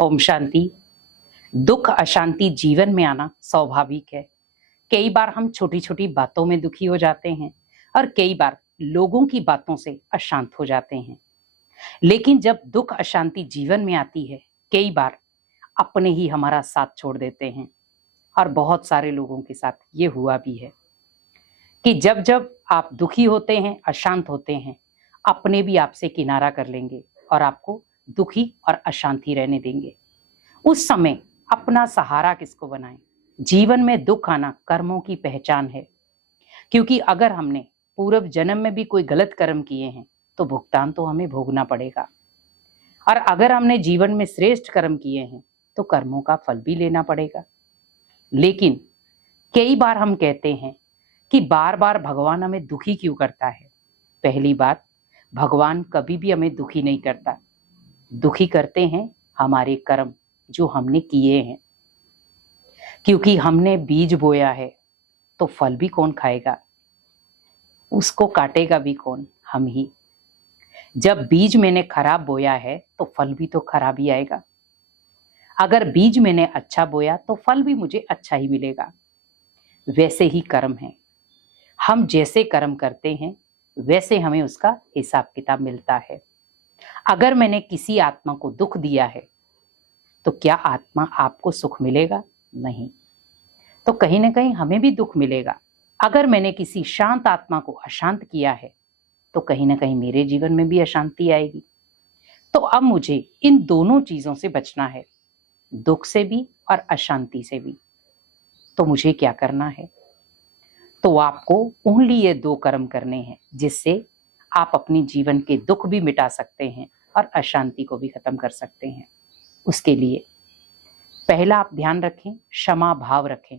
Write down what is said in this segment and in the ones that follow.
ओम शांति। दुख अशांति जीवन में आना स्वाभाविक है। कई बार हम छोटी छोटी बातों में दुखी हो जाते हैं और कई बार लोगों की बातों से अशांत हो जाते हैं। लेकिन जब दुख अशांति जीवन में आती है, कई बार अपने ही हमारा साथ छोड़ देते हैं। और बहुत सारे लोगों के साथ ये हुआ भी है कि जब जब आप दुखी होते हैं, अशांत होते हैं, अपने भी आपसे किनारा कर लेंगे और आपको दुखी और अशांति रहने देंगे। उस समय अपना सहारा किसको बनाएं? जीवन में दुख आना कर्मों की पहचान है, क्योंकि अगर हमने पूर्व जन्म में भी कोई गलत कर्म किए हैं तो भुगतान तो हमें भोगना पड़ेगा, और अगर हमने जीवन में श्रेष्ठ कर्म किए हैं तो कर्मों का फल भी लेना पड़ेगा। लेकिन कई बार हम कहते हैं कि बार बार भगवान हमें दुखी क्यों करता है? पहली बात, भगवान कभी भी हमें दुखी नहीं करता। दुखी करते हैं हमारे कर्म जो हमने किए हैं, क्योंकि हमने बीज बोया है तो फल भी कौन खाएगा? उसको काटेगा भी कौन? हम ही। जब बीज मैंने खराब बोया है तो फल भी तो खराब ही आएगा। अगर बीज मैंने अच्छा बोया तो फल भी मुझे अच्छा ही मिलेगा। वैसे ही कर्म है, हम जैसे कर्म करते हैं वैसे हमें उसका हिसाब किताब मिलता है। अगर मैंने किसी आत्मा को दुख दिया है तो क्या आत्मा आपको सुख मिलेगा? नहीं, तो कहीं ना कहीं हमें भी दुख मिलेगा। अगर मैंने किसी शांत आत्मा को अशांत किया है तो कहीं ना कहीं मेरे जीवन में भी अशांति आएगी। तो अब मुझे इन दोनों चीजों से बचना है, दुख से भी और अशांति से भी। तो मुझे क्या करना है? तो आपको ओनली ये दो कर्म करने हैं जिससे आप अपनी जीवन के दुख भी मिटा सकते हैं और अशांति को भी खत्म कर सकते हैं। उसके लिए पहला आप ध्यान रखें, क्षमा भाव रखें।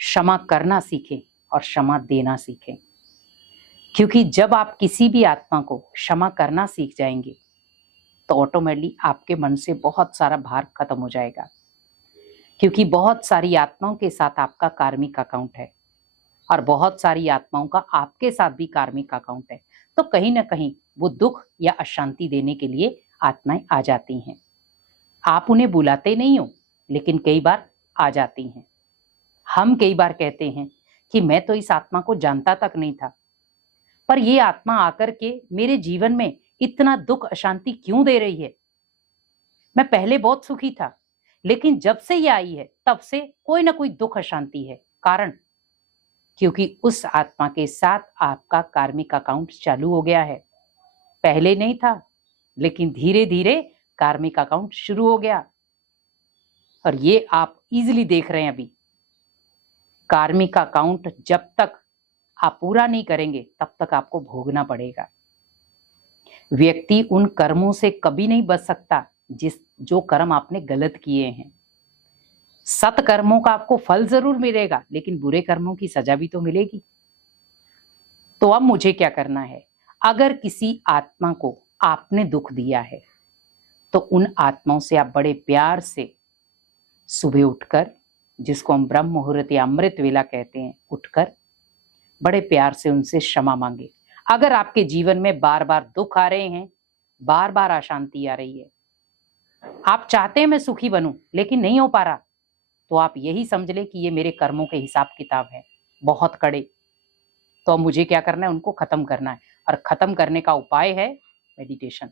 क्षमा करना सीखें और क्षमा देना सीखें, क्योंकि जब आप किसी भी आत्मा को क्षमा करना सीख जाएंगे तो ऑटोमेटिकली आपके मन से बहुत सारा भार खत्म हो जाएगा। क्योंकि बहुत सारी आत्माओं के साथ आपका कार्मिक अकाउंट है और बहुत सारी आत्माओं का आपके साथ भी कार्मिक अकाउंट है। तो कहीं ना कहीं वो दुख या अशांति देने के लिए आत्माएं आ जाती हैं। आप उन्हें बुलाते नहीं हो, लेकिन कई बार आ जाती हैं। हम कई बार कहते हैं कि मैं तो इस आत्मा को जानता तक नहीं था, पर ये आत्मा आकर के मेरे जीवन में इतना दुख अशांति क्यों दे रही है? मैं पहले बहुत सुखी था, लेकिन जब से ये आई है तब से कोई ना कोई दुख अशांति है। कारण, क्योंकि उस आत्मा के साथ आपका कार्मिक अकाउंट चालू हो गया है। पहले नहीं था, लेकिन धीरे धीरे कार्मिक अकाउंट शुरू हो गया। और ये आप इजीली देख रहे हैं। अभी कार्मिक अकाउंट जब तक आप पूरा नहीं करेंगे तब तक आपको भोगना पड़ेगा। व्यक्ति उन कर्मों से कभी नहीं बच सकता जो कर्म आपने गलत किए हैं। सत्कर्मों का आपको फल जरूर मिलेगा, लेकिन बुरे कर्मों की सजा भी तो मिलेगी। तो अब मुझे क्या करना है? अगर किसी आत्मा को आपने दुख दिया है तो उन आत्माओं से आप बड़े प्यार से सुबह उठकर, जिसको हम ब्रह्म मुहूर्त या अमृत वेला कहते हैं, उठकर बड़े प्यार से उनसे क्षमा मांगे। अगर आपके जीवन में बार बार दुख आ रहे हैं, बार बार अशांति आ रही है, आप चाहते हैं मैं सुखी बनूं लेकिन नहीं हो पा रहा, तो आप यही समझ ले कि ये मेरे कर्मों के हिसाब किताब है, बहुत कड़े। तो अब मुझे क्या करना है? उनको खत्म करना है। और खत्म करने का उपाय है मेडिटेशन।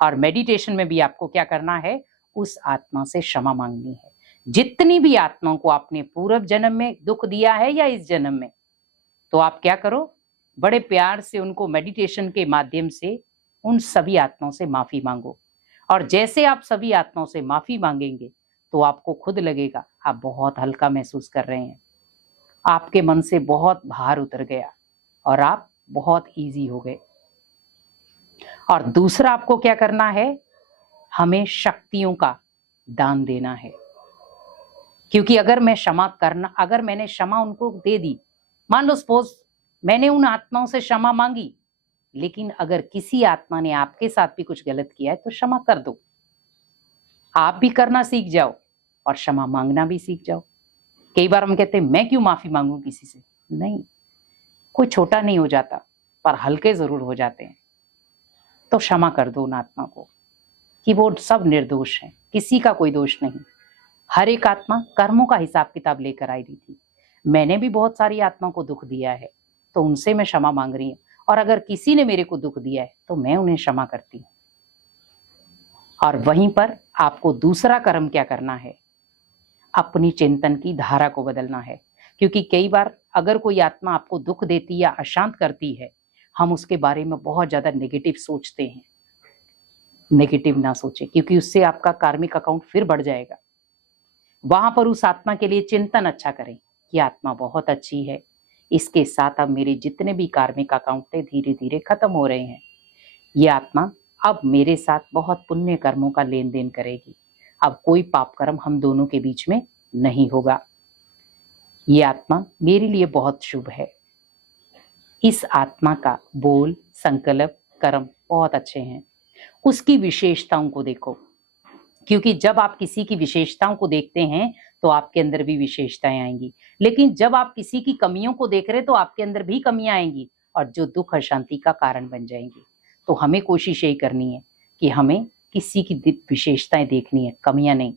और मेडिटेशन में भी आपको क्या करना है? उस आत्मा से क्षमा मांगनी है। जितनी भी आत्माओं को आपने पूर्व जन्म में दुख दिया है या इस जन्म में, तो आप क्या करो? बड़े प्यार से उनको मेडिटेशन के माध्यम से उन सभी आत्माओं से माफी मांगो। और जैसे आप सभी आत्माओं से माफी मांगेंगे तो आपको खुद लगेगा आप बहुत हल्का महसूस कर रहे हैं, आपके मन से बहुत भार उतर गया और आप बहुत इजी हो गए। और दूसरा आपको क्या करना है? हमें शक्तियों का दान देना है। क्योंकि अगर मैंने क्षमा उनको दे दी, मान लो सपोज मैंने उन आत्माओं से क्षमा मांगी, लेकिन अगर किसी आत्मा ने आपके साथ भी कुछ गलत किया है तो क्षमा कर दो। आप भी करना सीख जाओ और क्षमा मांगना भी सीख जाओ। कई बार हम कहते हैं मैं क्यों माफी मांगू किसी से? नहीं, कोई छोटा नहीं हो जाता, पर हल्के जरूर हो जाते हैं। तो क्षमा कर दो उन आत्मा को। कि वो सब निर्दोष हैं, किसी का कोई दोष नहीं। हर एक आत्मा कर्मों का हिसाब किताब लेकर आई रही थी। मैंने भी बहुत सारी आत्माओं को दुख दिया है, तो उनसे मैं क्षमा मांग रही हूँ, और अगर किसी ने मेरे को दुख दिया है तो मैं उन्हें क्षमा करती हूँ। और वहीं पर आपको दूसरा कर्म क्या करना है, अपनी चिंतन की धारा को बदलना है। क्योंकि कई बार अगर कोई आत्मा आपको दुख देती या अशांत करती है, हम उसके बारे में बहुत ज्यादा नेगेटिव सोचते हैं। नेगेटिव ना सोचे, क्योंकि उससे आपका कार्मिक अकाउंट फिर बढ़ जाएगा। वहां पर उस आत्मा के लिए चिंतन अच्छा करें कि आत्मा बहुत अच्छी है, इसके साथ अब मेरे जितने भी कार्मिक अकाउंट थे धीरे धीरे खत्म हो रहे हैं। ये आत्मा अब मेरे साथ बहुत पुण्य कर्मों का लेन देन करेगी। अब कोई पाप कर्म हम दोनों के बीच में नहीं होगा। ये आत्मा मेरे लिए बहुत शुभ है। इस आत्मा का बोल, संकल्प, कर्म बहुत अच्छे हैं। उसकी विशेषताओं को देखो, क्योंकि जब आप किसी की विशेषताओं को देखते हैं तो आपके अंदर भी विशेषताएं आएंगी। लेकिन जब आप किसी की कमियों को देख रहे हैं तो आपके अंदर भी कमियां आएंगी, और जो दुख अशांति का कारण बन जाएंगी। तो हमें कोशिश यही करनी है कि हमें किसी की विशेषताएं देखनी है, कमियां नहीं।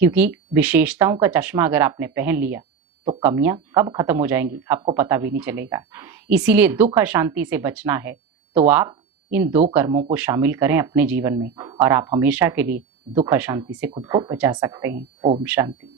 क्योंकि विशेषताओं का चश्मा अगर आपने पहन लिया तो कमियां कब खत्म हो जाएंगी आपको पता भी नहीं चलेगा। इसीलिए दुख अशांति से बचना है तो आप इन दो कर्मों को शामिल करें अपने जीवन में, और आप हमेशा के लिए दुख अशांति से खुद को बचा सकते हैं। ओम शांति।